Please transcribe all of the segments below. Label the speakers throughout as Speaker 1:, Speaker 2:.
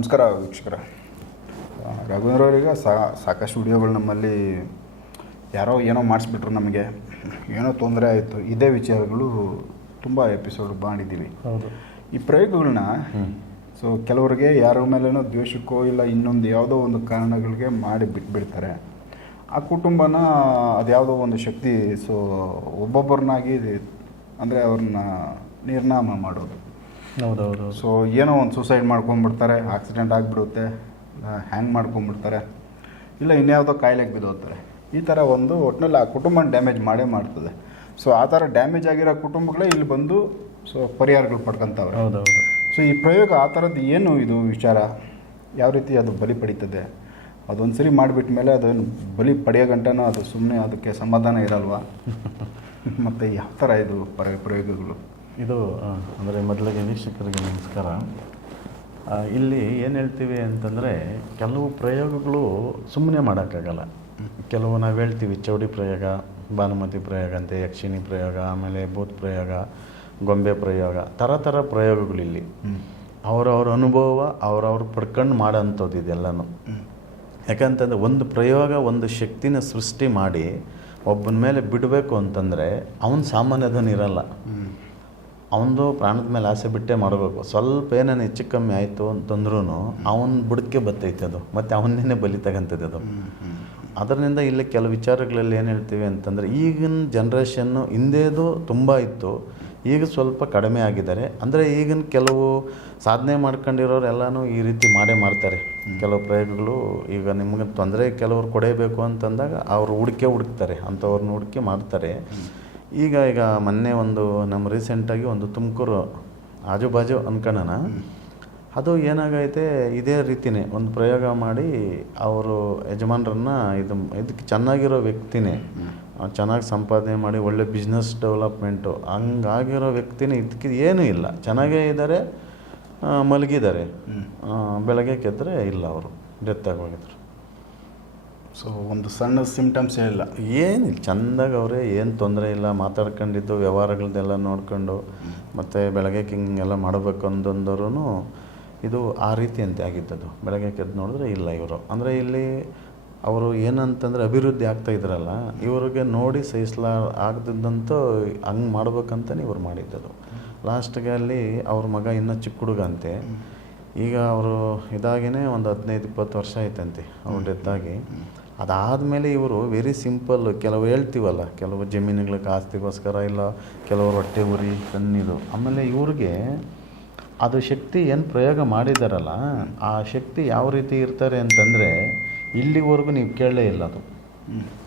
Speaker 1: ನಮಸ್ಕಾರ ವೀಕ್ಷಕರ. ರಘುವೇಂದ್ರ ಅವರಿಗೆ ಸಾಕಷ್ಟು ವಿಡಿಯೋಗಳು ನಮ್ಮಲ್ಲಿ ಯಾರೋ ಏನೋ ಮಾಡಿಸ್ಬಿಟ್ರು ನಮಗೆ. ಏನೋ ತೊಂದರೆ ಆಯಿತು. ಇದೇ ವಿಚಾರಗಳು ತುಂಬ ಎಪಿಸೋಡ್ ಮಾಡಿದ್ದೀವಿ. ಹೌದು. ಈ ಪ್ರಯೋಗಗಳನ್ನ ಸೊ ಕೆಲವರಿಗೆ ಯಾರ ಮೇಲೇನೋ ದ್ವೇಷಕ್ಕೋ ಇಲ್ಲ ಇನ್ನೊಂದು ಯಾವುದೋ ಒಂದು ಕಾರಣಗಳಿಗೆ ಮಾಡಿ ಬಿಟ್ಬಿಡ್ತಾರೆ. ಆ ಕುಟುಂಬನ ಅದ್ಯಾವುದೋ ಒಂದು ಶಕ್ತಿ ಸೊ ಒಬ್ಬೊಬ್ಬರನ್ನಾಗಿ ಅಂದರೆ ಅವ್ರನ್ನ ನಿರ್ನಾಮ ಮಾಡೋದು. ಹೌದು ಹೌದು ಸೊ ಏನೋ ಒಂದು ಸೂಸೈಡ್ ಮಾಡ್ಕೊಂಡ್ಬಿಡ್ತಾರೆ ಆಕ್ಸಿಡೆಂಟ್ ಆಗಿಬಿಡುತ್ತೆ ಹ್ಯಾಂಗ್ ಮಾಡ್ಕೊಂಡ್ಬಿಡ್ತಾರೆ. ಇಲ್ಲ ಇನ್ಯಾವುದೋ ಕಾಯಿಲೆಗೆ ಬಿದ್ದೋಗ್ತಾರೆ. ಈ ಥರ ಒಂದು ಒಟ್ಟಿನಲ್ಲಿ ಆ ಕುಟುಂಬನ ಡ್ಯಾಮೇಜ್ ಮಾಡೇ ಮಾಡ್ತದೆ. ಸೊ ಆ ಥರ ಡ್ಯಾಮೇಜ್ ಆಗಿರೋ ಕುಟುಂಬಗಳೇ ಇಲ್ಲಿ ಬಂದು ಸೊ ಪರಿಹಾರಗಳು ಪಡ್ಕೊತಾವ್ರೆ. ಹೌದು ಹೌದು. ಸೊ ಈ ಪ್ರಯೋಗ ಆ ಥರದ್ದು ಏನು ಇದು ವಿಚಾರ? ಯಾವ ರೀತಿ ಅದು ಬಲಿ ಪಡೀತದೆ? ಅದೊಂದು ಸರಿ ಮಾಡಿಬಿಟ್ಟ ಮೇಲೆ ಅದನ್ನು ಬಲಿ ಪಡೆಯೋ ಗಂಟನೂ ಅದು ಸುಮ್ಮನೆ ಅದಕ್ಕೆ ಸಮಾಧಾನ ಇರಲ್ವಾ? ಮತ್ತು ಯಾವ ಥರ ಇದು ಪರ ಪ್ರಯೋಗಗಳು?
Speaker 2: ಇದು ಅಂದರೆ ಮೊದಲಿಗೆ ವೀಕ್ಷಕರಿಗೆ ನಮಸ್ಕಾರ. ಇಲ್ಲಿ ಏನು ಹೇಳ್ತೀವಿ ಅಂತಂದರೆ ಕೆಲವು ಪ್ರಯೋಗಗಳು ಸುಮ್ಮನೆ ಮಾಡೋಕ್ಕಾಗಲ್ಲ. ಕೆಲವು ನಾವು ಹೇಳ್ತೀವಿ ಚೌಡಿ ಪ್ರಯೋಗ ಭಾನುಮತಿ ಪ್ರಯೋಗ ಅಂತೆ ಯಕ್ಷಿಣಿ ಪ್ರಯೋಗ ಆಮೇಲೆ ಭೂತ್ ಪ್ರಯೋಗ ಗೊಂಬೆ ಪ್ರಯೋಗ ಥರ ಥರ ಪ್ರಯೋಗಗಳಿಲ್ಲಿ ಅವರವ್ರ ಅನುಭವ ಅವ್ರವ್ರು ಪಡ್ಕೊಂಡು ಮಾಡೋಂಥದ್ದು ಇದೆಲ್ಲನೂ. ಯಾಕಂತಂದರೆ ಒಂದು ಪ್ರಯೋಗ ಒಂದು ಶಕ್ತಿನ ಸೃಷ್ಟಿ ಮಾಡಿ ಒಬ್ಬನ ಮೇಲೆ ಬಿಡಬೇಕು ಅಂತಂದರೆ ಅವನು ಸಾಮಾನ್ಯದನ್ನು ಇರಲ್ಲ. ಅವನದು ಪ್ರಾಣದ ಮೇಲೆ ಆಸೆ ಬಿಟ್ಟೇ ಮಾಡಬೇಕು. ಸ್ವಲ್ಪ ಏನೇನು ಹೆಚ್ಚು ಕಮ್ಮಿ ಆಯಿತು ಅಂತಂದ್ರೂ ಅವನ ಬುಡಕ್ಕೆ ಬತ್ತೈತೆ ಅದು. ಮತ್ತು ಅವನ್ನೇನೆ ಬಲಿ ತಗಂತೈತೆ ಅದು. ಅದರಿಂದ ಇಲ್ಲಿ ಕೆಲವು ವಿಚಾರಗಳಲ್ಲಿ ಏನು ಹೇಳ್ತೀವಿ ಅಂತಂದರೆ ಈಗಿನ ಜನ್ರೇಷನ್ನು ಹಿಂದೇದು ತುಂಬ ಇತ್ತು. ಈಗ ಸ್ವಲ್ಪ ಕಡಿಮೆ ಆಗಿದ್ದಾರೆ. ಅಂದರೆ ಈಗಿನ ಕೆಲವು ಸಾಧನೆ ಮಾಡ್ಕೊಂಡಿರೋರೆಲ್ಲನೂ ಈ ರೀತಿ ಮಾಡೇ ಮಾಡ್ತಾರೆ. ಕೆಲವು ಪ್ರಯೋಗಗಳು ಈಗ ನಿಮಗೆ ತೊಂದರೆ ಕೆಲವರು ಕೊಡೇಬೇಕು ಅಂತಂದಾಗ ಅವರು ಹುಡುಕೆ ಹುಡುಕ್ತಾರೆ. ಅಂಥವ್ರನ್ನ ಹುಡುಕಿ ಮಾಡ್ತಾರೆ. ಈಗ ಈಗ ಮೊನ್ನೆ ಒಂದು ನಮ್ಮ ರೀಸೆಂಟಾಗಿ ಒಂದು ತುಮಕೂರು ಆಜುಬಾಜು ಅನ್ಕೊಳ್ಳೋಣ ಅದು ಏನಾಗೈತೆ ಇದೇ ರೀತಿನೇ ಒಂದು ಪ್ರಯೋಗ ಮಾಡಿ ಅವರು ಯಜಮಾನ್ರನ್ನ ಇದು ಇದಕ್ಕೆ ಚೆನ್ನಾಗಿರೋ ವ್ಯಕ್ತಿನೇ ಚೆನ್ನಾಗಿ ಸಂಪಾದನೆ ಮಾಡಿ ಒಳ್ಳೆ ಬಿಸ್ನೆಸ್ ಡೆವಲಪ್ಮೆಂಟು ಹಂಗಾಗಿರೋ ವ್ಯಕ್ತಿನೇ ಇದಕ್ಕೆ ಏನೂ ಇಲ್ಲ. ಚೆನ್ನಾಗೇ ಇದ್ದಾರೆ ಮಲಗಿದ್ದಾರೆ ಬೆಳಗ್ಗೆ ಕೆತ್ತರೆ ಇಲ್ಲ ಅವರು ಡೆತ್ ಆಗೋಗಿದ್ರು.
Speaker 1: ಸೊ ಒಂದು ಸಣ್ಣ ಸಿಮ್ಟಮ್ಸ್ ಇಲ್ಲ
Speaker 2: ಏನಿಲ್ಲ ಚಂದಾಗಿ ಅವರೇ ಏನು ತೊಂದರೆ ಇಲ್ಲ ಮಾತಾಡ್ಕೊಂಡಿದ್ದು ವ್ಯವಹಾರಗಳದ್ದೆಲ್ಲ ನೋಡ್ಕೊಂಡು ಮತ್ತು ಬೆಳಗ್ಗೆ ಹಿಂಗೆಲ್ಲ ಮಾಡಬೇಕು ಅಂದಂದರೂ ಇದು ಆ ರೀತಿ ಅಂತ ಆಗಿದ್ದದು ಬೆಳಗ್ಗೆ ಕೆದ್ದು ನೋಡಿದ್ರೆ ಇಲ್ಲ ಇವರು. ಅಂದರೆ ಇಲ್ಲಿ ಅವರು ಏನಂತಂದರೆ ಅಭಿವೃದ್ಧಿ ಆಗ್ತಾ ಇದ್ರಲ್ಲ ಇವ್ರಿಗೆ ನೋಡಿ ಸಹಿಸ್ಲಾ ಆಗದಿದ್ದಂತೂ ಹಂಗೆ ಮಾಡ್ಬೇಕಂತಲೇ ಇವರು ಮಾಡಿದ್ದದು. ಲಾಸ್ಟ್ಗೆ ಅಲ್ಲಿ ಅವ್ರ ಮಗ ಇನ್ನೂ ಚಿಕ್ಕ ಹುಡುಗ ಅಂತೆ. ಈಗ ಅವರು ಇದಾಗಿನೇ ಒಂದು ಹದಿನೈದು ಇಪ್ಪತ್ತು ವರ್ಷ ಆಯ್ತಂತೆ ಅವ್ರ ಡೆತ್ತಾಗಿ ಅದಾದಮೇಲೆ ಇವರು ವೆರಿ ಸಿಂಪಲ್ ಕೆಲವು ಹೇಳ್ತೀವಲ್ಲ ಕೆಲವು ಜಮೀನುಗಳಿಗೆ ಆಸ್ತಿಗೋಸ್ಕರ ಇಲ್ಲ ಕೆಲವರು ಹೊಟ್ಟೆ ಉರಿ ಕಣ್ಣಿದು. ಆಮೇಲೆ ಇವ್ರಿಗೆ ಅದು ಶಕ್ತಿ ಏನು ಪ್ರಯೋಗ ಮಾಡಿದಾರಲ್ಲ ಆ ಶಕ್ತಿ ಯಾವ ರೀತಿ ಇರ್ತಾರೆ ಅಂತಂದರೆ ಇಲ್ಲಿವರೆಗೂ ನೀವು ಕೇಳಲೇ ಇಲ್ಲ ಅದು.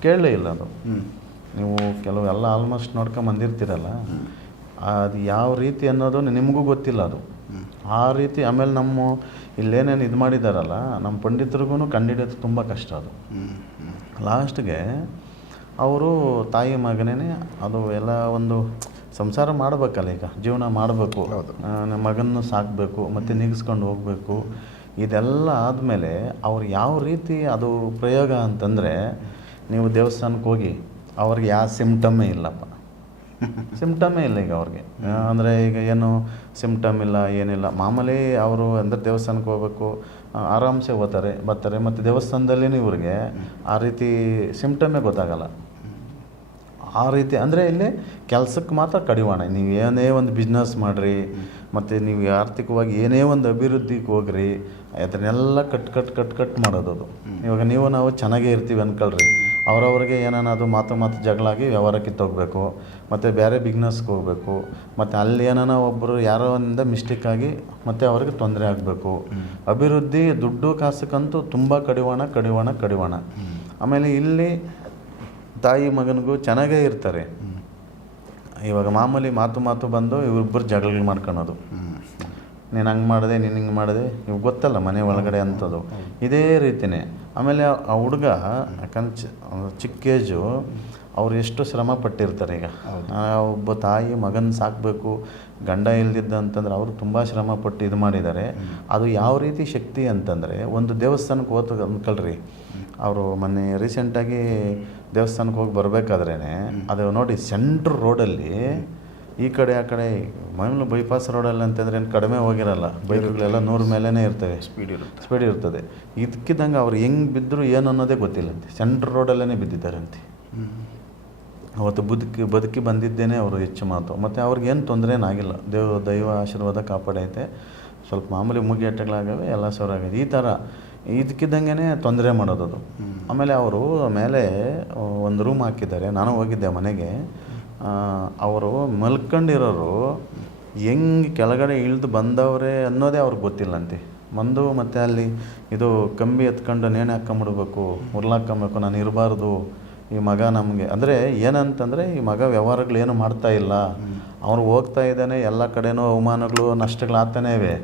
Speaker 2: ಕೇಳಲೇ ಇಲ್ಲ ಅದು. ನೀವು ಕೆಲವು ಎಲ್ಲ ಆಲ್ಮೋಸ್ಟ್ ನೋಡ್ಕೊಂಬಂದಿರ್ತೀರಲ್ಲ ಅದು ಯಾವ ರೀತಿ ಅನ್ನೋದು ನಿಮಗೂ ಗೊತ್ತಿಲ್ಲ ಅದು. ಆ ರೀತಿ ಆಮೇಲೆ ನಮ್ಮ ಇಲ್ಲೇನೇನು ಇದು ಮಾಡಿದಾರಲ್ಲ ನಮ್ಮ ಪಂಡಿತರಿಗೂ ಕಂಡಿಡಿಯೋದು ತುಂಬ ಕಷ್ಟ ಅದು. ಲಾಸ್ಟ್ಗೆ ಅವರು ತಾಯಿ ಮಗನೇ ಅದು ಎಲ್ಲ ಒಂದು ಸಂಸಾರ ಮಾಡಬೇಕಲ್ಲ ಈಗ ಜೀವನ ಮಾಡಬೇಕು. ನಮ್ಮ ಮಗನ್ನು ಸಾಕಬೇಕು ಮತ್ತು ನಿಗಿಸ್ಕೊಂಡು ಹೋಗಬೇಕು. ಇದೆಲ್ಲ ಆದಮೇಲೆ ಅವ್ರು ಯಾವ ರೀತಿ ಅದು ಪ್ರಯೋಗ ಅಂತಂದರೆ ನೀವು ದೇವಸ್ಥಾನಕ್ಕೆ ಹೋಗಿ ಅವ್ರಿಗೆ ಯಾವ ಸಿಮ್ಟಮ್ಮೇ ಇಲ್ಲಪ್ಪ. ಸಿಮ್ಟಮೇ ಇಲ್ಲ ಈಗ ಅವ್ರಿಗೆ. ಅಂದರೆ ಈಗ ಏನು ಸಿಮ್ಟಮ್ ಇಲ್ಲ, ಏನಿಲ್ಲ. ಮಾಮೂಲಿ ಅವರು ಅಂದರೆ ದೇವಸ್ಥಾನಕ್ಕೆ ಹೋಗ್ಬೇಕು ಆರಾಮ್ಸೆ ಓದ್ತಾರೆ ಬರ್ತಾರೆ. ಮತ್ತು ದೇವಸ್ಥಾನದಲ್ಲಿನೂ ಇವ್ರಿಗೆ ಆ ರೀತಿ ಸಿಮ್ಟಮೇ ಗೊತ್ತಾಗಲ್ಲ. ಆ ರೀತಿ, ಅಂದರೆ ಇಲ್ಲಿ ಕೆಲಸಕ್ಕೆ ಮಾತ್ರ ಕಡಿವಾಣ. ನೀವು ಏನೇ ಒಂದು ಬಿಸ್ನೆಸ್ ಮಾಡಿರಿ, ಮತ್ತು ನೀವು ಆರ್ಥಿಕವಾಗಿ ಏನೇ ಒಂದು ಅಭಿವೃದ್ಧಿಗೆ ಹೋಗ್ರಿ ಅದನ್ನೆಲ್ಲ ಕಟ್ ಕಟ್ ಕಟ್ ಕಟ್ ಮಾಡೋದು ಅದು. ಇವಾಗ ನೀವು, ನಾವು ಚೆನ್ನಾಗೇ ಇರ್ತೀವಿ ಅನ್ಕೊಳ್ರಿ. ಅವ್ರವ್ರಿಗೆ ಏನಾನ ಅದು ಮಾತು ಮಾತು ಜಗಳಾಗಿ ವ್ಯವಹಾರ ಕಿತ್ತೋಗಬೇಕು ಮತ್ತು ಬೇರೆ ಬಿಗ್ನೆಸ್ಗೆ ಹೋಗಬೇಕು ಮತ್ತು ಅಲ್ಲಿ ಏನಾನ ಒಬ್ಬರು ಯಾರೋ ಒಂದ ಮಿಸ್ಟೇಕ್ ಆಗಿ ಮತ್ತು ಅವ್ರಿಗೆ ತೊಂದರೆ ಆಗಬೇಕು. ಅಭಿವೃದ್ಧಿ ದುಡ್ಡು ಕಾಸಕ್ಕಂತೂ ತುಂಬ ಕಡಿವಾಣ ಕಡಿವಾಣ ಕಡಿವಾಣ. ಆಮೇಲೆ ಇಲ್ಲಿ ತಾಯಿ ಮಗನಿಗೂ ಚೆನ್ನಾಗೇ ಇರ್ತಾರೆ. ಇವಾಗ ಮಾಮೂಲಿ ಮಾತು ಮಾತು ಬಂದು ಇವರಿಬ್ಬರು ಜಗಳಗಳು ಮಾಡ್ಕೊಳೋದು ನೀನು ಹಂಗೆ ಮಾಡಿದೆ ನೀನು ಹಿಂಗೆ ಮಾಡಿದೆ ಇವು ಗೊತ್ತಲ್ಲ ಮನೆ ಒಳಗಡೆ ಅಂಥದ್ದು. ಇದೇ ರೀತಿನೇ. ಆಮೇಲೆ ಆ ಹುಡುಗ ಯಾಕಂದ್ರೆ ಚಿಕ್ಕ ಏಜು ಅವ್ರು ಎಷ್ಟು ಶ್ರಮ ಪಟ್ಟಿರ್ತಾರೆ ಈಗ. ಒಬ್ಬ ತಾಯಿ ಮಗನ ಸಾಕಬೇಕು ಗಂಡ ಇಲ್ದಿದ್ದ ಅಂತಂದ್ರೆ ಅವರು ತುಂಬ ಶ್ರಮ ಪಟ್ಟು ಇದು ಮಾಡಿದ್ದಾರೆ. ಅದು ಯಾವ ರೀತಿ ಶಕ್ತಿ ಅಂತಂದರೆ ಒಂದು ದೇವಸ್ಥಾನಕ್ಕೆ ಹೋತು ಅಂದ್ಕೊಳ್ರಿ ಅವರು ಮೊನ್ನೆ ರೀಸೆಂಟಾಗಿ ದೇವಸ್ಥಾನಕ್ಕೆ ಹೋಗಿ ಬರಬೇಕಾದ್ರೇ ಅದು ನೋಡಿ ಸೆಂಟ್ರ್ ರೋಡಲ್ಲಿ ಈ ಕಡೆ ಆ ಕಡೆ ಮಾಮೂಲು ಬೈಪಾಸ್ ರೋಡಲ್ಲಿ ಅಂತಂದ್ರೆ ಏನು ಕಡಿಮೆ ಹೋಗಿರಲ್ಲ. ಬೈಕ್ಗಳೆಲ್ಲ ನೂರು ಮೇಲೇ ಇರ್ತವೆ.
Speaker 1: ಸ್ಪೀಡ್ ಇರುತ್ತೆ.
Speaker 2: ಸ್ಪೀಡ್ ಇರ್ತದೆ. ಇದಕ್ಕಿದ್ದಂಗೆ ಅವ್ರು ಹೆಂಗೆ ಬಿದ್ದರು ಏನು ಅನ್ನೋದೇ ಗೊತ್ತಿಲ್ಲಂತೆ ಸೆಂಟ್ರ್ ರೋಡಲ್ಲೇ ಬಿದ್ದಿದ್ದಾರಂತೆ ಅವತ್ತು ಬದುಕಿ ಬದುಕಿ ಬಂದಿದ್ದೇನೆ ಅವರು ಹೆಚ್ಚು ಮಾತು. ಮತ್ತು ಅವ್ರಿಗೇನು ತೊಂದರೆ ಏನಾಗಿಲ್ಲ ದೇವ ದೈವ ಆಶೀರ್ವಾದ ಕಾಪಾಡೈತೆ. ಸ್ವಲ್ಪ ಮಾಮೂಲಿ ಮುಗಿಯಟ್ಟಗಳಾಗವೆ ಎಲ್ಲ ಸೋರಾಗಿದೆ ಈ ಥರ ಇದಕ್ಕಿದ್ದಂಗೆ ತೊಂದರೆ ಮಾಡೋದು ಆಮೇಲೆ ಅವರು ಮೇಲೆ ಒಂದು ರೂಮ್ ಹಾಕಿದ್ದಾರೆ. ನಾನು ಹೋಗಿದ್ದೆ ಮನೆಗೆ. ಅವರು ಮಲ್ಕೊಂಡಿರೋರು ಹೆಂಗೆ ಕೆಳಗಡೆ ಇಳಿದು ಬಂದವರೇ ಅನ್ನೋದೇ ಅವ್ರಿಗೆ ಗೊತ್ತಿಲ್ಲಂತೆ. ಬಂದು ಮತ್ತೆ ಅಲ್ಲಿ ಇದು ಕಂಬಿ ಎತ್ಕೊಂಡು ನೇಣು ಹಾಕೊಂಬಿಡ್ಬೇಕು ಉರ್ಲಾಕೊಂಬೇಕು ನಾನು ಇರಬಾರ್ದು ಈ ಮಗ ನಮಗೆ. ಅಂದರೆ ಏನಂತಂದರೆ ಈ ಮಗ ವ್ಯವಹಾರಗಳೇನು ಮಾಡ್ತಾ ಇಲ್ಲ. ಅವ್ರು ಹೋಗ್ತಾ ಇದ್ದಾನೆ ಎಲ್ಲ ಕಡೆಯೂ ಅವಮಾನಗಳು ನಷ್ಟಗಳಾಗ್ತಾನೇ ಇವೆ.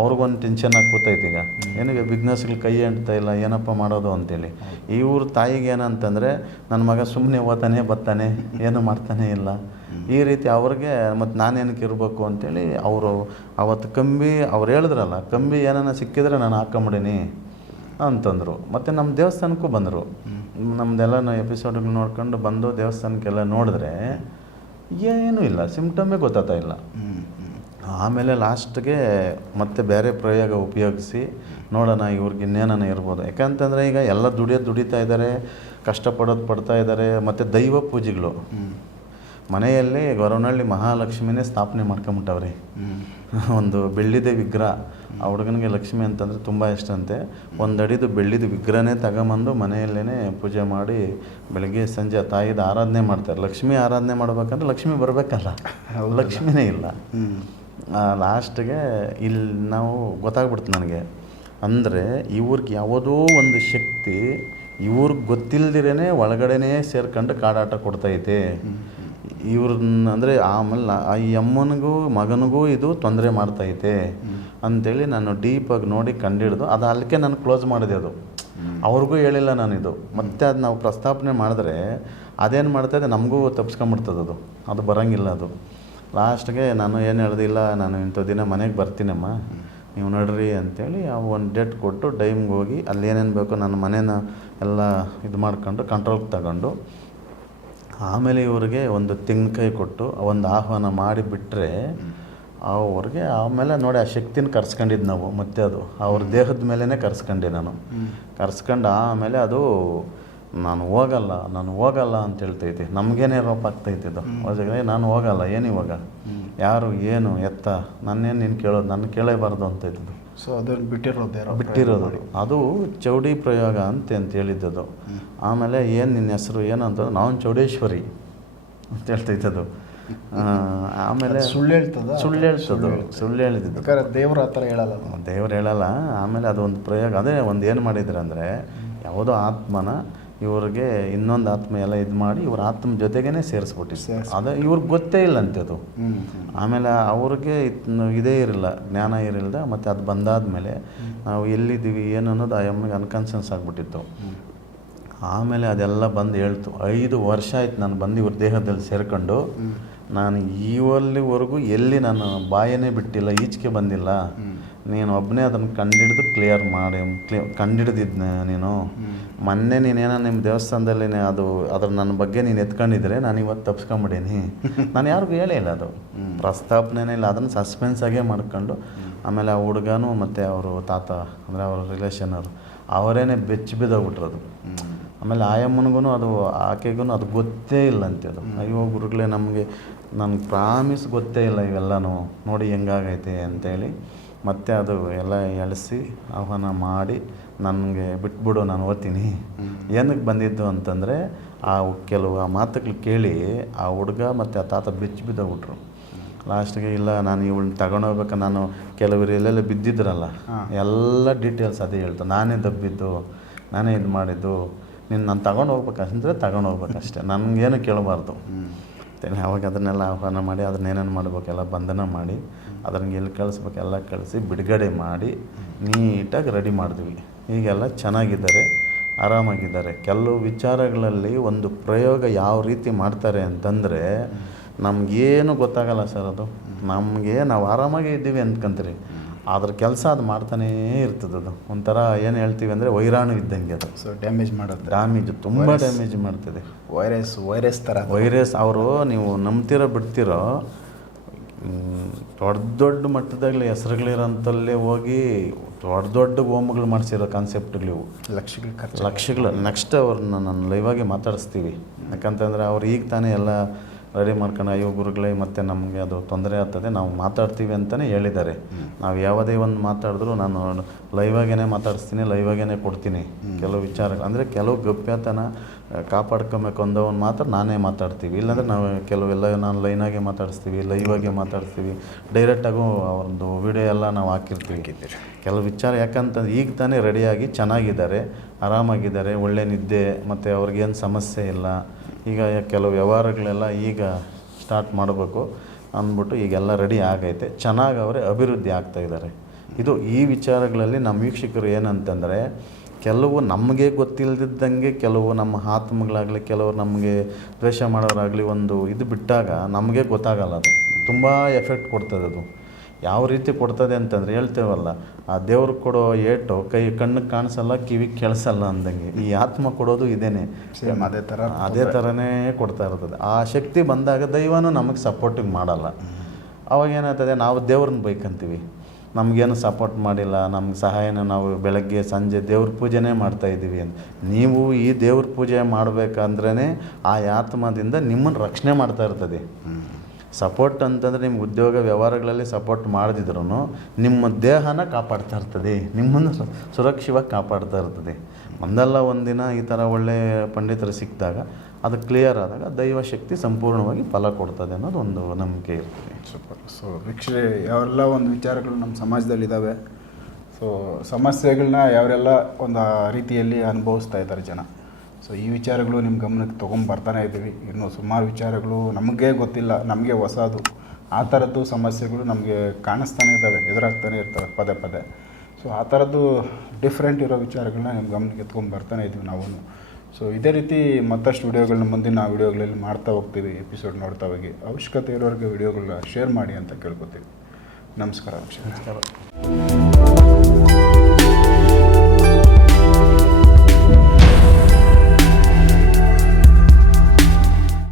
Speaker 2: ಅವ್ರಿಗೊಂದು ಟೆನ್ಷನ್ ಆಗ್ಬಿಟ್ಟೈತೆ ಈಗ. ಏನಿಗೆ ಬಿಸ್ನೆಸ್ಗಳು ಕೈ ಎಂಟ್ತಾ ಇಲ್ಲ ಏನಪ್ಪ ಮಾಡೋದು ಅಂತೇಳಿ. ಇವ್ರ ತಾಯಿಗೆ ಏನಂತಂದರೆ ನನ್ನ ಮಗ ಸುಮ್ಮನೆ ಓದ್ತಾನೆ ಬರ್ತಾನೆ ಏನು ಮಾಡ್ತಾನೆ ಇಲ್ಲ. ಈ ರೀತಿ ಅವ್ರಿಗೆ ಮತ್ತು ನಾನೇನಕ್ಕೆ ಇರಬೇಕು ಅಂತೇಳಿ ಅವರು ಅವತ್ತು ಕಂಬಿ ಅವ್ರು ಹೇಳಿದ್ರಲ್ಲ ಕಂಬಿ ಏನಾನ ಸಿಕ್ಕಿದ್ರೆ ನಾನು ಹಾಕೊಂಬಿಡೀನಿ ಅಂತಂದರು. ಮತ್ತು ನಮ್ಮ ದೇವಸ್ಥಾನಕ್ಕೂ ಬಂದರು. ನಮ್ಮದೆಲ್ಲ ಎಪಿಸೋಡ್ಗಳು ನೋಡ್ಕೊಂಡು ಬಂದು ದೇವಸ್ಥಾನಕ್ಕೆಲ್ಲ ನೋಡಿದ್ರೆ ಏನೂ ಇಲ್ಲ ಸಿಮ್ಟಮೇ ಗೊತ್ತಾಗ್ತಾ ಇಲ್ಲ. ಆಮೇಲೆ ಲಾಸ್ಟ್ಗೆ ಮತ್ತೆ ಬೇರೆ ಪ್ರಯೋಗ ಉಪಯೋಗಿಸಿ ನೋಡೋಣ ಇವ್ರಿಗೆ ಇನ್ನೇನ ಇರ್ಬೋದು. ಯಾಕಂತಂದರೆ ಈಗ ಎಲ್ಲ ದುಡಿಯೋದು ದುಡಿತಾ ಇದ್ದಾರೆ ಕಷ್ಟಪಡೋದು ಪಡ್ತಾ ಇದ್ದಾರೆ ಮತ್ತು ದೈವ ಪೂಜೆಗಳು. ಮನೆಯಲ್ಲಿ ಗೊರವನಹಳ್ಳಿ ಮಹಾಲಕ್ಷ್ಮಿನೇ ಸ್ಥಾಪನೆ ಮಾಡ್ಕೊಂಬಿಟ್ಟವ್ರಿ. ಒಂದು ಬೆಳ್ಳಿದೆ ವಿಗ್ರಹ. ಆ ಹುಡುಗನಿಗೆ ಲಕ್ಷ್ಮಿ ಅಂತಂದರೆ ತುಂಬ ಇಷ್ಟ ಅಂತೆ. ಒಂದು ಅಡಿದು ಬೆಳ್ಳಿದ ವಿಗ್ರಹನೇ ತಗೊಂಬಂದು ಮನೆಯಲ್ಲೇ ಪೂಜೆ ಮಾಡಿ ಬೆಳಗ್ಗೆ ಸಂಜೆ ತಾಯಿದು ಆರಾಧನೆ ಮಾಡ್ತಾರೆ. ಲಕ್ಷ್ಮಿ ಆರಾಧನೆ ಮಾಡ್ಬೇಕಂದ್ರೆ ಲಕ್ಷ್ಮಿ ಬರಬೇಕಲ್ಲ. ಲಕ್ಷ್ಮಿನೇ ಇಲ್ಲ. ಲಾಸ್ಟ್ಗೆ ಇಲ್ಲಿ ನಾವು ಗೊತ್ತಾಗ್ಬಿಡ್ತು ನನಗೆ. ಅಂದರೆ ಇವ್ರಿಗೆ ಯಾವುದೋ ಒಂದು ಶಕ್ತಿ ಇವ್ರಿಗೆ ಗೊತ್ತಿಲ್ದಿರೇ ಒಳಗಡೆನೇ ಸೇರ್ಕೊಂಡು ಕಾಡಾಟ ಕೊಡ್ತೈತೆ. ಇವ್ರನ್ನ ಅಂದರೆ ಆಮೇಲೆ ಆ ಅಮ್ಮನಿಗೂ ಮಗನಿಗೂ ಇದು ತೊಂದರೆ ಮಾಡ್ತೈತೆ ಅಂಥೇಳಿ ನಾನು ಡೀಪಾಗಿ ನೋಡಿ ಕಂಡಿಡ್ದು, ಅದು ಅಲ್ಲಿಗೆ ನಾನು ಕ್ಲೋಸ್ ಮಾಡಿದೆ ಅದು. ಅವ್ರಿಗೂ ಹೇಳಿಲ್ಲ ನಾನಿದು. ಮತ್ತೆ ಅದು ನಾವು ಪ್ರಸ್ತಾಪನೆ ಮಾಡಿದ್ರೆ ಅದೇನು ಮಾಡ್ತಾಯಿದೆ ನಮಗೂ ತಪ್ಸ್ಕೊಂಬಿಡ್ತದೆ ಅದು ಅದು ಬರೋಂಗಿಲ್ಲ ಅದು. ಲಾಸ್ಟ್ಗೆ ನಾನು ಏನು ಹೇಳ್ದಿಲ್ಲ ನಾನು ಇಂಥ ದಿನ ಮನೆಗೆ ಬರ್ತೀನಮ್ಮ. ನೀವು ನಡ್ರಿ ಅಂಥೇಳಿ ಆ ಒಂದು ಡೇಟ್ ಕೊಟ್ಟು ಟೈಮ್ಗೆ ಹೋಗಿ ಅಲ್ಲಿ ಏನೇನು ಬೇಕೋ ನನ್ನ ಮನೇನ ಎಲ್ಲ ಇದು ಮಾಡ್ಕೊಂಡು ಕಂಟ್ರೋಲ್ಗೆ ತಗೊಂಡು ಆಮೇಲೆ ಇವ್ರಿಗೆ ಒಂದು ತೆಂಗಿನಕಾಯಿ ಕೊಟ್ಟು ಒಂದು ಆಹ್ವಾನ ಮಾಡಿ ಬಿಟ್ಟರೆ ಅವ್ರಿಗೆ ಆಮೇಲೆ ನೋಡಿ ಆ ಶಕ್ತಿನ ಕರ್ಸ್ಕೊಂಡಿದ್ದು ನಾವು ಮತ್ತೆ ಅದು. ಅವ್ರ ದೇಹದ ಮೇಲೇ ಕರ್ಸ್ಕೊಂಡೆ ನಾನು. ಕರ್ಸ್ಕೊಂಡು ಆಮೇಲೆ ಅದು ನಾನು ಹೋಗಲ್ಲ ನಾನು ಹೋಗಲ್ಲ ಅಂತ ಹೇಳ್ತೈತಿ. ನಮಗೇನೇ ರೋಪ ಆಗ್ತೈತಿ ಇದು. ಅದ್ರಾಗೆ ನಾನು ಹೋಗಲ್ಲ ಏನು ಇವಾಗ? ಯಾರು ಏನು ಎತ್ತ? ನನ್ನೇನು ನೀನು ಕೇಳೋದು ನನ್ನ ಕೇಳೇಬಾರ್ದು ಅಂತ
Speaker 1: ಸೊ ಅದನ್ನು ಬಿಟ್ಟಿರೋದು
Speaker 2: ಬಿಟ್ಟಿರೋದು. ಅದು ಚೌಡಿ ಪ್ರಯೋಗ ಅಂತ ಅಂತ ಹೇಳಿದ್ದದು. ಆಮೇಲೆ ಏನು ನಿನ್ನ ಹೆಸರು ಏನಂತ ನಾವು ಚೌಡೇಶ್ವರಿ ಅಂತ ಹೇಳ್ತೈತದು. ಅದು ಆಮೇಲೆ
Speaker 1: ಸುಳ್ಳು ಹೇಳ್ತದ?
Speaker 2: ಸುಳ್ಳು ಹೇಳ್ತದು. ಸುಳ್ಳು
Speaker 1: ಹೇಳಿದ್ದು ದೇವ್ರ ಆ ಥರ ಹೇಳಲ್ಲ.
Speaker 2: ದೇವ್ರು ಹೇಳಲ್ಲ. ಆಮೇಲೆ ಅದು ಒಂದು ಪ್ರಯೋಗ. ಅದೇ ಒಂದು ಏನು ಮಾಡಿದ್ರು ಅಂದರೆ ಯಾವುದೋ ಆತ್ಮನ ಇವ್ರಿಗೆ ಇನ್ನೊಂದು ಆತ್ಮ ಎಲ್ಲ ಇದು ಮಾಡಿ ಇವ್ರ ಆತ್ಮ ಜೊತೆಗೇನೆ ಸೇರಿಸ್ಬಿಟ್ಟಿತ್ತು ಸೇರ್ಸ್ಬಿಟ್ಟು. ಅದು ಇವ್ರಿಗೆ ಗೊತ್ತೇ ಇಲ್ಲ ಅದು. ಆಮೇಲೆ ಅವ್ರಿಗೆ ಇದ್- ಇರಲಿಲ್ಲ ಜ್ಞಾನ ಇರಲಿಲ್ಲ ಮತ್ತು ಅದು ಬಂದಾದಮೇಲೆ ನಾವು ಎಲ್ಲಿದ್ದೀವಿ ಏನು ಅನ್ನೋದು ಆ ಅಮ್ಮಗೆ ಅನ್ಕನ್ಸನ್ಸ್ ಆಗಿಬಿಟ್ಟಿತ್ತು. ಆಮೇಲೆ ಅದೆಲ್ಲ ಬಂದು ಹೇಳ್ತು. ಐದು ವರ್ಷ ಆಯ್ತು ನಾನು ಬಂದು ಇವ್ರ ದೇಹದಲ್ಲಿ ಸೇರ್ಕೊಂಡು. ನಾನು ಈವಲ್ಲಿವರೆಗೂ ಎಲ್ಲಿ ನಾನು ಬಾಯನೇ ಬಿಟ್ಟಿಲ್ಲ ಈಚೆಗೆ ಬಂದಿಲ್ಲ. ನೀನು ಒಬ್ಬನೇ ಅದನ್ನು ಕಂಡಿಡಿದು ಕ್ಲಿಯರ್ ಮಾಡಿ ಕ್ಲಿಯರ್ ಕಂಡಿಡ್ದಿದ್ನ ನೀನು. ಮೊನ್ನೆ ನೀನೇನೋ ನಿಮ್ಮ ದೇವಸ್ಥಾನದಲ್ಲಿ ಅದು ಅದ್ರ ನನ್ನ ಬಗ್ಗೆ ನೀನು ಎತ್ಕೊಂಡಿದ್ರೆ ನಾನು ಇವತ್ತು ತಪ್ಸ್ಕೊಂಬಿಡೀನಿ. ನಾನು ಯಾರಿಗೂ ಹೇಳೇ ಇಲ್ಲ ಅದು ಪ್ರಸ್ತಾಪನೆ ಇಲ್ಲ. ಅದನ್ನು ಸಸ್ಪೆನ್ಸ್ ಆಗೇ ಮಾಡ್ಕೊಂಡು ಆಮೇಲೆ ಆ ಹುಡುಗನೂ ಮತ್ತು ಅವರು ತಾತ ಅಂದರೆ ಅವ್ರ ರಿಲೇಷನ್ ಅವರು ಅವರೇನೆ ಬೆಚ್ಚಿ ಅದು ಆಮೇಲೆ ಆಯಮ್ಮನಿಗೂ ಅದು ಆಕೆಗೂ ಅದು ಗೊತ್ತೇ ಇಲ್ಲ ಅಂತ ಅದು ಅಯ್ಯೋ ಗುರುಗಳೇ ನಮಗೆ ನನಗೆ ಪ್ರಾಮಿಸ್ ಗೊತ್ತೇ ಇಲ್ಲ ಇವೆಲ್ಲನೂ. ನೋಡಿ ಹೆಂಗಾಗೈತೆ ಅಂತೇಳಿ. ಮತ್ತೆ ಅದು ಎಲ್ಲ ಎಳಿಸಿ ಆಹ್ವಾನ ಮಾಡಿ ನನಗೆ ಬಿಟ್ಬಿಡು ನಾನು ಓದ್ತೀನಿ. ಏನಕ್ಕೆ ಬಂದಿದ್ದು ಅಂತಂದರೆ ಆ ಕೆಲವು ಆ ಮಾತುಗಳು ಕೇಳಿ ಆ ಹುಡುಗ ಮತ್ತು ಆ ತಾತ ಬೆಚ್ಚಿ ಬಿದ್ದೋಗ್ಬಿಟ್ರು. ಲಾಸ್ಟ್ಗೆ ಇಲ್ಲ ನಾನು ಇವಳನ್ನ ತಗೊಂಡೋಗ್ಬೇಕು ನಾನು ಕೆಲವರು ಎಲ್ಲೆಲ್ಲ ಬಿದ್ದಿದ್ರಲ್ಲ ಎಲ್ಲ ಡೀಟೇಲ್ಸ್ ಅದೇ ಹೇಳ್ತು. ನಾನೇ ದಬ್ಬಿದ್ದು ನಾನೇ ಇದು ಮಾಡಿದ್ದು ನೀನು ನಾನು ತಗೊಂಡು ಹೋಗ್ಬೇಕಂದ್ರೆ ತಗೊಂಡು ಹೋಗ್ಬೇಕಷ್ಟೆ ನನಗೇನು ಕೇಳಬಾರ್ದು. ಅಂತೇಳಿ ಅವಾಗ ಅದನ್ನೆಲ್ಲ ಆಹ್ವಾನ ಮಾಡಿ, ಅದನ್ನ ಏನೇನು ಮಾಡಬೇಕೆಲ್ಲ ಬಂಧನ ಮಾಡಿ, ಅದನ್ನ ಎಲ್ಲಿ ಕಳಿಸ್ಬೇಕೆಲ್ಲ ಕಳಿಸಿ ಬಿಡುಗಡೆ ಮಾಡಿ ನೀಟಾಗಿ ರೆಡಿ ಮಾಡಿದ್ವಿ. ಈಗೆಲ್ಲ ಚೆನ್ನಾಗಿದ್ದಾರೆ, ಆರಾಮಾಗಿದ್ದಾರೆ. ಕೆಲವು ವಿಚಾರಗಳಲ್ಲಿ ಒಂದು ಪ್ರಯೋಗ ಯಾವ ರೀತಿ ಮಾಡ್ತಾರೆ ಅಂತಂದರೆ, ನಮಗೇನು ಗೊತ್ತಾಗಲ್ಲ ಸರ್ ಅದು. ನಮಗೆ ನಾವು ಆರಾಮಾಗೇ ಇದ್ದೀವಿ ಅಂದ್ಕೊಂತೀರಿ. ಅದ್ರ ಕೆಲಸ ಅದು ಮಾಡ್ತಾನೇ ಇರ್ತದೆ ಅದು. ಒಂಥರ ಏನು ಹೇಳ್ತೀವಿ ಅಂದರೆ ವೈರಾಣು ಇದ್ದಂಗೆ ಅದು.
Speaker 1: ಸೊ ಡ್ಯಾಮೇಜ್ ಮಾಡೋದು
Speaker 2: ಡ್ಯಾಮೇಜ್ ತುಂಬ.
Speaker 1: ಡ್ಯಾಮೇಜ್ ಮಾಡ್ತದೆ. ವೈರಸ್ ವೈರಸ್ ಥರ
Speaker 2: ವೈರಸ್ ಅವರು ನೀವು ನಂಬ್ತಿರೋ ಬಿಡ್ತಿರೋ ದೊಡ್ಡ ದೊಡ್ಡ ಮಟ್ಟದಾಗಲಿ ಹೆಸರುಗಳಿರೋಂಥಲ್ಲೇ ಹೋಗಿ ದೊಡ್ಡ ದೊಡ್ಡ ಹೋಮಗಳು ಮಾಡಿಸಿರೋ ಕಾನ್ಸೆಪ್ಟ್ಗಳಿವು ಲಕ್ಷಗಳು ಖರ್ಚು. ಲಕ್ಷಗಳು. ನೆಕ್ಸ್ಟ್ ಅವ್ರನ್ನ ನಾನು ಲೈವಾಗಿ ಮಾತಾಡಿಸ್ತೀವಿ. ಯಾಕಂತಂದರೆ ಅವ್ರು ಈಗ ತಾನೇ ಎಲ್ಲ ರೆಡಿ ಮಾಡ್ಕೊಂಡು ಅಯ್ಯೋ ಗುರುಗಳೇ ಮತ್ತೆ ನಮಗೆ ಅದು ತೊಂದರೆ ಆಗ್ತದೆ ನಾವು ಮಾತಾಡ್ತೀವಿ ಅಂತಲೇ ಹೇಳಿದ್ದಾರೆ. ನಾವು ಯಾವುದೇ ಒಂದು ಮಾತಾಡಿದ್ರು ನಾನು ಲೈವಾಗೇ ಮಾತಾಡಿಸ್ತೀನಿ ಲೈವಾಗೇ ಕೊಡ್ತೀನಿ. ಕೆಲವು ವಿಚಾರ ಅಂದರೆ ಕೆಲವು ಗಪ್ಯತನ ಕಾಪಾಡ್ಕೊಬೇಕು ಅಂದವನು ಮಾತ್ರ ನಾನೇ ಮಾತಾಡ್ತೀವಿ. ಇಲ್ಲಾಂದರೆ ನಾವು ಕೆಲವೆಲ್ಲ ನಾನು ಲೈನಾಗೆ ಮಾತಾಡಿಸ್ತೀವಿ ಲೈವಾಗೆ ಮಾತಾಡಿಸ್ತೀವಿ. ಡೈರೆಕ್ಟಾಗೂ ಅವ್ರದ್ದು ವಿಡಿಯೋ ಎಲ್ಲ ನಾವು ಹಾಕಿರ್ತೀವಿ. ಕೆಲವು ವಿಚಾರ ಯಾಕಂತಂದ್ರೆ ಈಗ ತಾನೇ ರೆಡಿಯಾಗಿ ಚೆನ್ನಾಗಿದ್ದಾರೆ ಆರಾಮಾಗಿದ್ದಾರೆ ಒಳ್ಳೆ ನಿದ್ದೆ ಮತ್ತು ಅವ್ರಿಗೇನು ಸಮಸ್ಯೆ ಇಲ್ಲ. ಈಗ ಕೆಲವು ವ್ಯವಹಾರಗಳೆಲ್ಲ ಈಗ ಸ್ಟಾರ್ಟ್ ಮಾಡಬೇಕು ಅಂದ್ಬಿಟ್ಟು ಈಗೆಲ್ಲ ರೆಡಿ ಆಗೈತೆ. ಚೆನ್ನಾಗಿ ಅವರೇ ಅಭಿವೃದ್ಧಿ ಆಗ್ತಾ ಇದ್ದಾರೆ ಇದು ಈ ವಿಚಾರಗಳಲ್ಲಿ ನಮ್ಮ ವೀಕ್ಷಕರು ಏನಂತಂದರೆ, ಕೆಲವು ನಮಗೆ ಗೊತ್ತಿಲ್ಲದಿದ್ದಂಗೆ ಕೆಲವು ನಮ್ಮ ಆತ್ಮಗಳಾಗಲಿ, ಕೆಲವರು ನಮಗೆ ದ್ವೇಷ ಮಾಡೋರಾಗಲಿ ಒಂದು ಇದು ಬಿಟ್ಟಾಗ ನಮಗೆ ಗೊತ್ತಾಗಲ್ಲ ಅದು. ತುಂಬ ಎಫೆಕ್ಟ್ ಕೊಡ್ತದೆ ಅದು. ಯಾವ ರೀತಿ ಕೊಡ್ತದೆ ಅಂತಂದರೆ ಹೇಳ್ತೇವಲ್ಲ ಆ ದೇವ್ರು ಕೊಡೋ ಏಟು ಕೈ ಕಣ್ಣಿಗೆ ಕಾಣಿಸಲ್ಲ ಕಿವಿಗೆ ಕೇಳಿಸಲ್ಲ ಅಂದಂಗೆ. ಈ ಆತ್ಮ ಕೊಡೋದು ಇದೇನೆ.
Speaker 1: ಸೇಮ್ ಅದೇ ಥರ
Speaker 2: ಅದೇ ಥರನೇ ಕೊಡ್ತಾ ಇರ್ತದೆ. ಆ ಶಕ್ತಿ ಬಂದಾಗ ದೈವನೂ ನಮಗೆ ಸಪೋರ್ಟಿಗೆ ಮಾಡಲ್ಲ. ಅವಾಗ ಏನಾಗ್ತದೆ ನಾವು ದೇವ್ರನ್ನ ಬೈಕಂತೀವಿ. ನಮಗೇನು ಸಪೋರ್ಟ್ ಮಾಡಿಲ್ಲ ನಮ್ಗೆ ಸಹಾಯನ ನಾವು ಬೆಳಗ್ಗೆ ಸಂಜೆ ದೇವ್ರ ಪೂಜೆನೇ ಮಾಡ್ತಾ ಇದ್ದೀವಿ ಅಂತ. ನೀವು ಈ ದೇವ್ರ ಪೂಜೆ ಮಾಡಬೇಕಂದ್ರೇ ಆ ಆತ್ಮದಿಂದ ನಿಮ್ಮನ್ನು ರಕ್ಷಣೆ ಮಾಡ್ತಾ ಇರ್ತದೆ. ಸಪೋರ್ಟ್ ಅಂತಂದರೆ ನಿಮ್ಗೆ ಉದ್ಯೋಗ ವ್ಯವಹಾರಗಳಲ್ಲಿ ಸಪೋರ್ಟ್ ಮಾಡದಿದ್ರು ನಿಮ್ಮ ದೇಹನ ಕಾಪಾಡ್ತಾ ಇರ್ತದೆ. ನಿಮ್ಮನ್ನು ಸುರಕ್ಷಿತವಾಗಿ ಕಾಪಾಡ್ತಾ ಇರ್ತದೆ. ಒಂದಲ್ಲ ಒಂದಿನ ಈ ಥರ ಒಳ್ಳೆಯ ಪಂಡಿತರು ಸಿಕ್ಕಿದಾಗ ಅದು ಕ್ಲಿಯರ್ ಆದಾಗ ದೈವ ಶಕ್ತಿ ಸಂಪೂರ್ಣವಾಗಿ ಫಲ ಕೊಡ್ತದೆ ಅನ್ನೋದು ಒಂದು ನಂಬಿಕೆ ಇರ್ತದೆ.
Speaker 1: ಸೂಪರ್ ಸೊ ಭಿಕ್ಷೆ ಯಾವೆಲ್ಲ ಒಂದು ವಿಚಾರಗಳು ನಮ್ಮ ಸಮಾಜದಲ್ಲಿ ಇದ್ದಾವೆ ಸೊ ಸಮಸ್ಯೆಗಳನ್ನ ಯಾವರೆಲ್ಲ ಒಂದು ರೀತಿಯಲ್ಲಿ ಅನುಭವಿಸ್ತಾ ಇದ್ದಾರೆ ಜನ? ಸೊ ಈ ವಿಚಾರಗಳು ನಿಮ್ಮ ಗಮನಕ್ಕೆ ತೊಗೊಂಬರ್ತಾನೆ ಇದ್ದೀವಿ. ಇನ್ನು ಸುಮಾರು ವಿಚಾರಗಳು ನಮಗೆ ಗೊತ್ತಿಲ್ಲ, ನಮಗೆ ಹೊಸದು. ಆ ಥರದ್ದು ಸಮಸ್ಯೆಗಳು ನಮಗೆ ಕಾಣಿಸ್ತಾನೆ ಇದ್ದಾವೆ, ಎದುರಾಗ್ತಾನೆ ಇರ್ತವೆ ಪದೇ ಪದೇ. ಸೊ ಆ ಥರದ್ದು ಡಿಫ್ರೆಂಟ್ ಇರೋ ವಿಚಾರಗಳನ್ನ ನಿಮ್ಮ ಗಮನಕ್ಕೆ ಎತ್ಕೊಂಡು ಬರ್ತಾನೆ ಇದ್ದೀವಿ ನಾವು ಸೊ ಇದೇ ರೀತಿ ಮತ್ತಷ್ಟು ವಿಡಿಯೋಗಳನ್ನ ಮುಂದಿನ ವಿಡಿಯೋಗಳಲ್ಲಿ ಮಾಡ್ತಾ ಹೋಗ್ತೀವಿ ಎಪಿಸೋಡ್ ನೋಡ್ತಾ ಹೋಗಿ. ಅವಶ್ಯಕತೆ ಇರೋರಿಗೆ ವಿಡಿಯೋಗಳನ್ನ ಶೇರ್ ಮಾಡಿ ಅಂತ ಕೇಳ್ಕೊತೀವಿ. ನಮಸ್ಕಾರ. ನಮಸ್ಕಾರ.